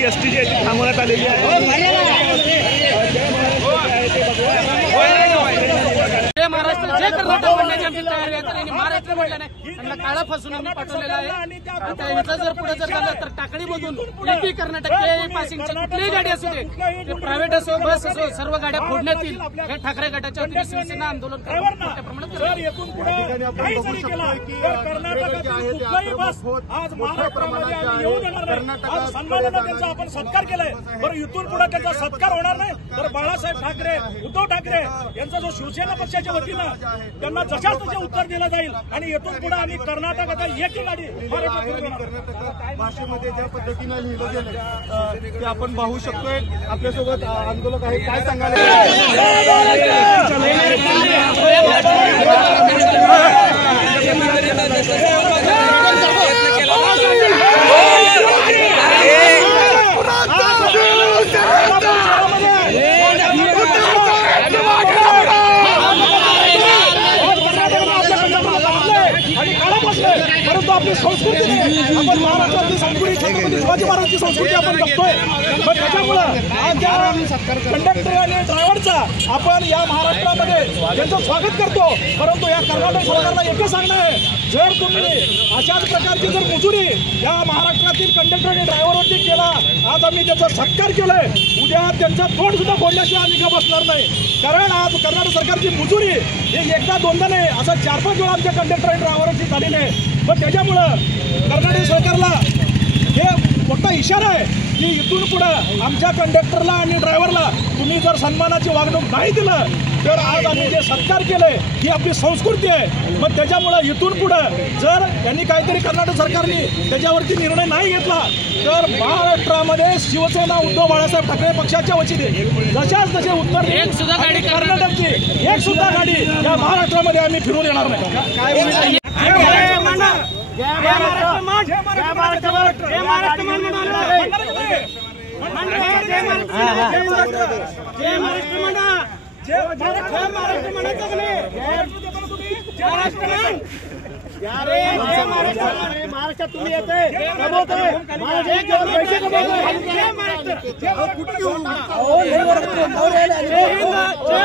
ST जी थांबवण्यात आलेली आहे। महाराष्ट्र जे कर्नाटक म्हणण्याची आमची तयारी आहे, तर यांनी महाराष्ट्र म्हटलं नाही, त्यांना काळा फसून आम्ही पाठवलेला आहे। आता इथं जर पुढे जर झालं तर टाकळीमधून एपी कर्नाटक पासिंगची कुठलीही गाडी असू दे, ते प्रायव्हेट असो बस असो, सर्व गाड्या फोडण्यात येईल। या ठाकरे गटाच्या वतीने शिवसेना आंदोलन मोठ्या प्रमाणात आपण सत्कार केलाय, बरं इथून पुढे त्याचा सत्कार होणार नाही तर बाळासाहेब ठाकरे, उद्धव ठाकरे यांचा जो शिवसेना पक्षाच्या वतीनं त्यांना जशाच तसे उत्तर दिलं जाईल आणि इथून पुढे आम्ही कर्नाटकात एकही गाडी भाषेमध्ये ज्या पद्धतीनं लिहिलं गेलं ते आपण पाहू शकतोय। आपल्यासोबत आंदोलक आहे, काय सांगाल? परंतु आपली संस्कृती आपण महाराष्ट्रातली संस्कृती छत्रपती शिवाजी महाराजांची संस्कृती आपण जपतोय। मग त्याच्यामुळं आज या कंडक्टर आणि ड्रायव्हरचा आपण या महाराष्ट्रामध्ये त्यांचं स्वागत करतो। परंतु या कर्नाटक सरकारला एकच सांगणं आहे, जर तुम्ही अशाच प्रकारची जर मुजुरी या महाराष्ट्रातील कंडक्टर आणि ड्रायव्हरवरती केला, आज आम्ही त्याचा सत्कार केलाय, उद्या त्यांचा तोंड सुद्धा फोडल्याशिवाय आम्ही का बसणार नाही। कारण आज कर्नाटक सरकारची मुजुरी हे एकदा दोनदा नाही, असं 4-5 वेळा आमच्या कंडक्टर आणि ड्रायव्हरची झालेली आहे। पण त्याच्यामुळं कर्नाटक सरकारला हे मोठा इशारा आहे की इथून पुढं आमच्या कंडक्टरला आणि ड्रायव्हरला तुम्ही जर सन्मानाची वागणूक नाही दिलं तर आज आम्ही जे सत्कार केलंय ही आपली संस्कृती आहे। मग त्याच्यामुळं इथून पुढं जर त्यांनी काहीतरी कर्नाटक सरकारने त्याच्यावरती निर्णय नाही घेतला तर महाराष्ट्रामध्ये शिवसेना उद्धव बाळासाहेब ठाकरे पक्षाच्या वतीने जशाच तसे उत्तर कर्नाटकची एक सुद्धा गाडी या महाराष्ट्रामध्ये आम्ही फिरून येणार नाही। महाराष्ट्रात तुम्ही येते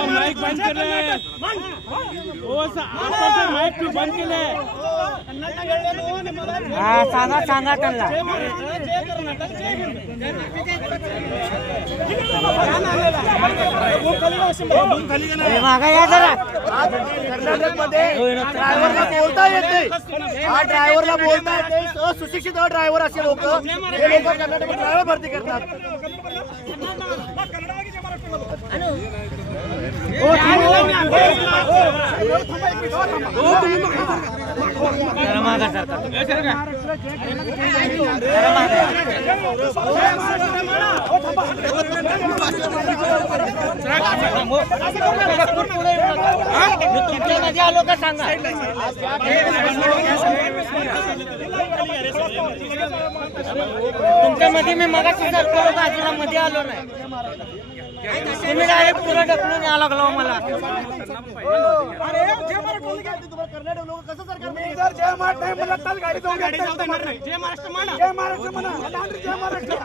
माईक बंद केले, माईक बंद केले, सांगा सांगा त्यांना मागा या जरा। कर्नाटकमध्ये ड्रायव्हरला बोलता येते, हा ड्रायव्हरला बोलता येते, सुशिक्षित ड्रायव्हर असे लोक हे लोक कर्नाटकात ड्रायव्हर भरती करतात। तुमच्यामध्ये आलो का सांगा। तुमच्यामध्ये मी मगाशी बाजूला मध्ये आलो नाही, तुम्ही डायरेक्ट पुढे ढकलून यायला लागलो मला। कर्नाटक लोक कसं सरकार जर जय महाराष्ट्र म्हणलं तर गाडी जाऊन गाडी जाऊ देणार नाही। जय महाराष्ट्र म्हणा, जय महाराष्ट्र म्हणा, जय महाराष्ट्र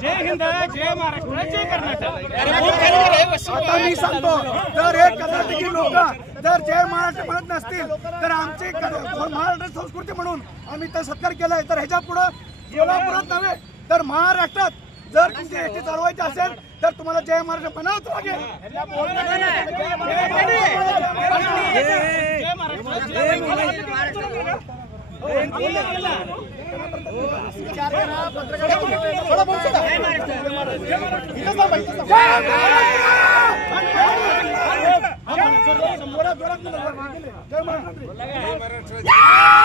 जय हिंद, जय महाराष्ट्र, जय कर्नाटक। आता मी सांगतो, जर हे कर्नाटकी लोक जर जय महाराष्ट्र म्हणत नसतील तर आमची महाराष्ट्र संस्कृती म्हणून आम्ही तर सत्कार केलाय, तर ह्याच्या पुढे सोलापुरात नव्हे तर महाराष्ट्रात जर तुमची एसटी चालवायची असेल तर तुम्हाला जय महाराष्ट्र म्हणावंच लागेल। जय महाराष्ट्र।